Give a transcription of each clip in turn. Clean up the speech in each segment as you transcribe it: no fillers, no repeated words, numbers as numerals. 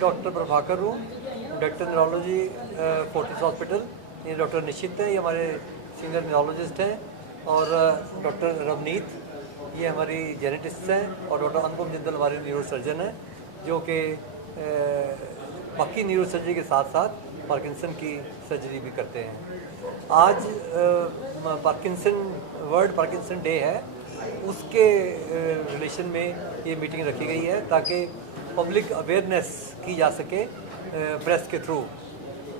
Doctor Prabhakar हूँ, doctor neurology Fortis hospital. ये doctor निश्चित है, ये हमारे सीनियर न्यूरोलॉजिस्ट हैं, और डॉक्टर रवनीत ये हमारी जेनेटिस्ट हैं, और डॉक्टर अनुपम जिंदल हमारे न्यूरो सर्जन हैं, जो कि बाकी न्यूरो सर्जरी के साथ साथ पार्किंसन की सर्जरी भी करते हैं। आज पार्किंसन वर्ल्ड पार्किंसन डे है, उसके रिलेशन में ये मीटिंग रखी गई है ताकि पब्लिक अवेयरनेस की जा सके प्रेस के थ्रू,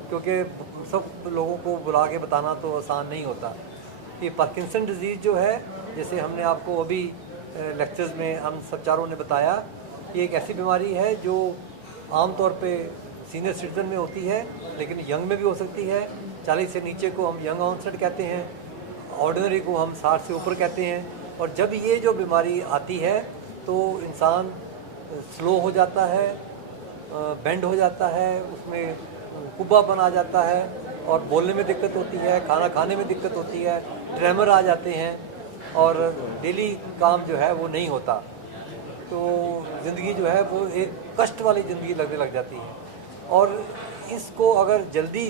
क्योंकि सब लोगों को बुला के बताना तो आसान नहीं होता। ये पार्किंसन डिजीज़ जो है, जैसे हमने आपको अभी लेक्चर्स में हम सब चारों ने बताया, ये एक ऐसी बीमारी है जो आमतौर पे सीनियर सिटीजन में होती है, लेकिन यंग में भी हो सकती है। 40 से नीचे को हम यंग ऑनसेट कहते हैं, ऑर्डिनरी को हम 60 से ऊपर कहते हैं। और जब ये जो बीमारी आती है तो इंसान स्लो हो जाता है, बेंड हो जाता है, उसमें कुब्बापन आ जाता है, और बोलने में दिक्कत होती है, खाना खाने में दिक्कत होती है, ट्रेमर आ जाते हैं, और डेली काम जो है वो नहीं होता। तो ज़िंदगी जो है वो एक कष्ट वाली ज़िंदगी लगने लग जाती है। और इसको अगर जल्दी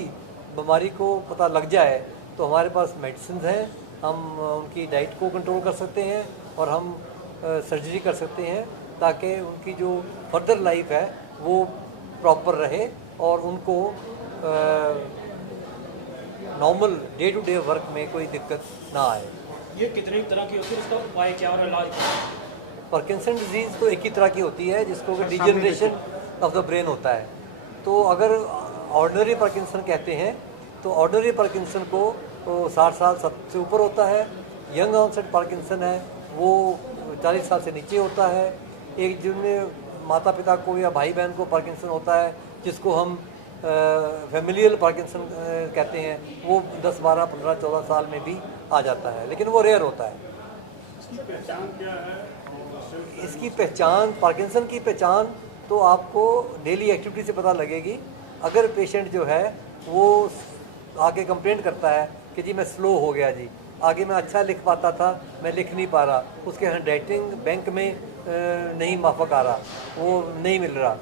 बीमारी को पता लग जाए तो हमारे पास मेडिसिन हैं, हम उनकी डाइट को कंट्रोल कर सकते हैं, और हम सर्जरी कर सकते हैं ताकि उनकी जो फर्दर लाइफ है वो प्रॉपर रहे और उनको normal day to day work में कोई दिक्कत ना आए। ये कितनी तरह की होती है, इसका उपाय क्या और इलाज क्या? पार्किंसन डिजीज़ तो एक ही तरह की होती है जिसको डिजेनरेशन ऑफ द ब्रेन होता है। तो अगर ऑर्डिनरी पार्किंसन कहते हैं तो ऑर्डिनरी पार्किंसन को 60 साल से ऊपर होता है। यंग ऑनसेट पार्किंसन है वो 40 साल से नीचे होता है। एक जिनमें माता पिता को या भाई बहन को पार्किंसन होता है, जिसको हम फैमिलियल पार्किंसन कहते हैं, वो 10, 12, 15, 14 साल में भी आ जाता है, लेकिन वो रेयर होता है। इसकी पहचान क्या है? इसकी पहचान, पार्किंसन की पहचान तो आपको डेली एक्टिविटी से पता लगेगी। अगर पेशेंट जो है वो आगे कंप्लेंट करता है कि जी मैं स्लो हो गया, जी आगे मैं अच्छा लिख पाता था, मैं लिख नहीं पा रहा, उसके हैंडराइटिंग बैंक में नहीं माफक आ रहा, वो नहीं मिल रहा,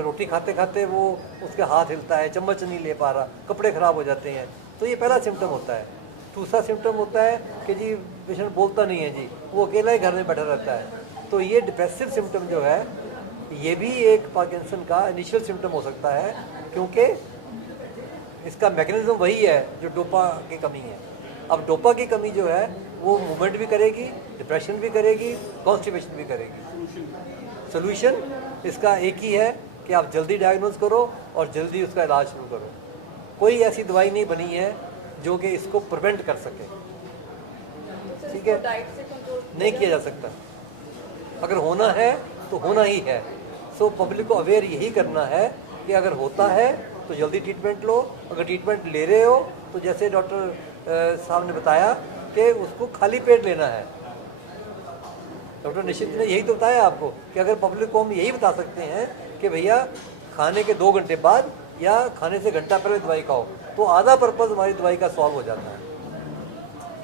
रोटी खाते खाते वो उसके हाथ हिलता है, चम्मच नहीं ले पा रहा, कपड़े ख़राब हो जाते हैं, तो ये पहला सिम्टम होता है। दूसरा सिम्टम होता है कि जी पेशेंट बोलता नहीं है, जी वो अकेला ही घर में बैठा रहता है। तो ये डिप्रेसिव सिम्टम जो है ये भी एक पार्किंसन का इनिशियल सिम्टम हो सकता है, क्योंकि इसका मैकेनिज्म वही है जो डोपा की कमी है। अब डोपा की कमी जो है वो मूवमेंट भी करेगी, डिप्रेशन भी करेगी, कॉन्स्टिपेशन भी करेगी। सोल्यूशन इसका एक ही है कि आप जल्दी डायग्नोज करो और जल्दी उसका इलाज शुरू करो। कोई ऐसी दवाई नहीं बनी है जो कि इसको प्रिवेंट कर सके, ठीक है? नहीं किया जा सकता। अगर होना है तो होना ही है। सो पब्लिक को अवेयर यही करना है कि अगर होता है तो जल्दी ट्रीटमेंट लो। अगर ट्रीटमेंट ले रहे हो तो जैसे डॉक्टर साहब ने बताया कि उसको खाली पेट लेना है। डॉक्टर निश्चित ने यही तो बताया आपको कि अगर पब्लिक को हम यही बता सकते हैं कि भैया खाने के 2 घंटे बाद या खाने से घंटा पहले दवाई खाओ, तो आधा पर्पज़ हमारी दवाई का सॉल्व हो जाता है।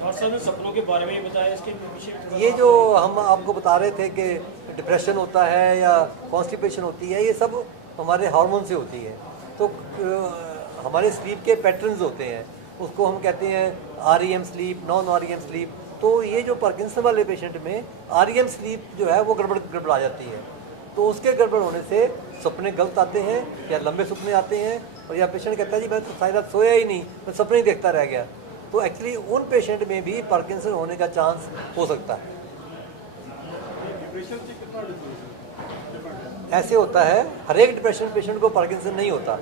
डॉक्टर साहब ने सपनों के बारे में बताया, इसके विषय ये जो हम आपको बता रहे थे कि डिप्रेशन होता है या कॉन्स्टिपेशन होती है, ये सब हमारे हार्मोन से होती है। तो हमारे स्लीप के पैटर्न्स होते हैं, उसको हम कहते हैं REM sleep, non REM sleep. तो ये जो पार्किंसन वाले पेशेंट में REM स्लीप जो है वो गड़बड़ जाती है, तो उसके गड़बड़ होने से सपने गलत आते हैं या लंबे सपने आते हैं, और या पेशेंट कहता है जी मैं तो सारी रात सोया ही नहीं, मैं सपने ही देखता रह गया। तो एक्चुअली उन पेशेंट में भी पार्किंसन होने का चांस हो सकता है। डिप्रेशन से कितना डिफरेंट है? ऐसे होता है, हर एक डिप्रेशन पेशेंट को पार्किंसन नहीं होता,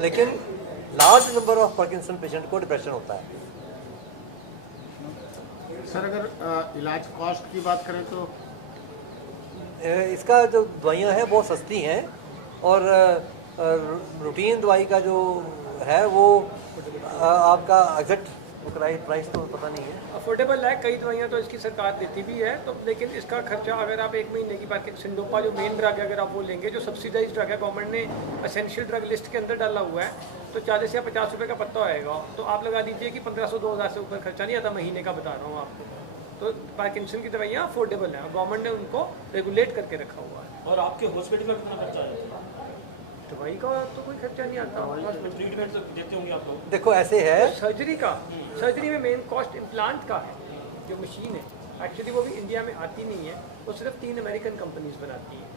लेकिन large number of Parkinson patient को डिप्रेशन होता है। सर अगर इलाज कॉस्ट की बात करें तो इसका जो दवाइयाँ हैं बहुत सस्ती हैं, और रूटीन दवाई का जो है वो आपका एग्जैक्ट प्राइस तो पता नहीं है। अफोर्डेबल है, कई दवाइयाँ तो इसकी सरकार देती भी है, तो लेकिन इसका खर्चा अगर आप 1 महीने की बात करें, सिंडोपा जो मेन ड्रग है अगर आप वो लेंगे, जो सब्सिडाइज ड्रग है, गवर्नमेंट ने एसेंशियल ड्रग लिस्ट के अंदर डाला हुआ है, तो 40 या 50 रुपये का पत्ता आएगा। तो आप लगा दीजिए कि 1500-2000 से ऊपर खर्चा नहीं आता महीने का, बता रहा हूँ आपको। तो पार्किंसन की दवाइयाँ अफोर्डेबल हैं और गवर्नमेंट ने उनको रेगुलेट करके रखा हुआ है। और आपके हॉस्पिटल में कितना खर्चा है? दवाई का तो कोई खर्चा नहीं आता, ट्रीटमेंट तो देते होंगे आप लोग। देखो ऐसे है, सर्जरी का, सर्जरी में मेन कॉस्ट इम्प्लांट का है, जो मशीन है एक्चुअली वो भी इंडिया में आती नहीं है, वो सिर्फ 3 अमेरिकन कंपनीज बनाती हैं।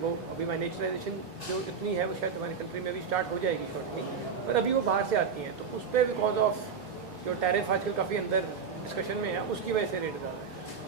वो अभी मैनेजराइजेशन जो जितनी है वो शायद हमारी कंट्री में भी स्टार्ट हो जाएगी शॉर्टली, पर अभी वो बाहर से आती हैं, तो उस पर बिकॉज ऑफ जो टैरिफ आजकल काफ़ी अंदर डिस्कशन में है, उसकी वजह से रेट ज़्यादा है।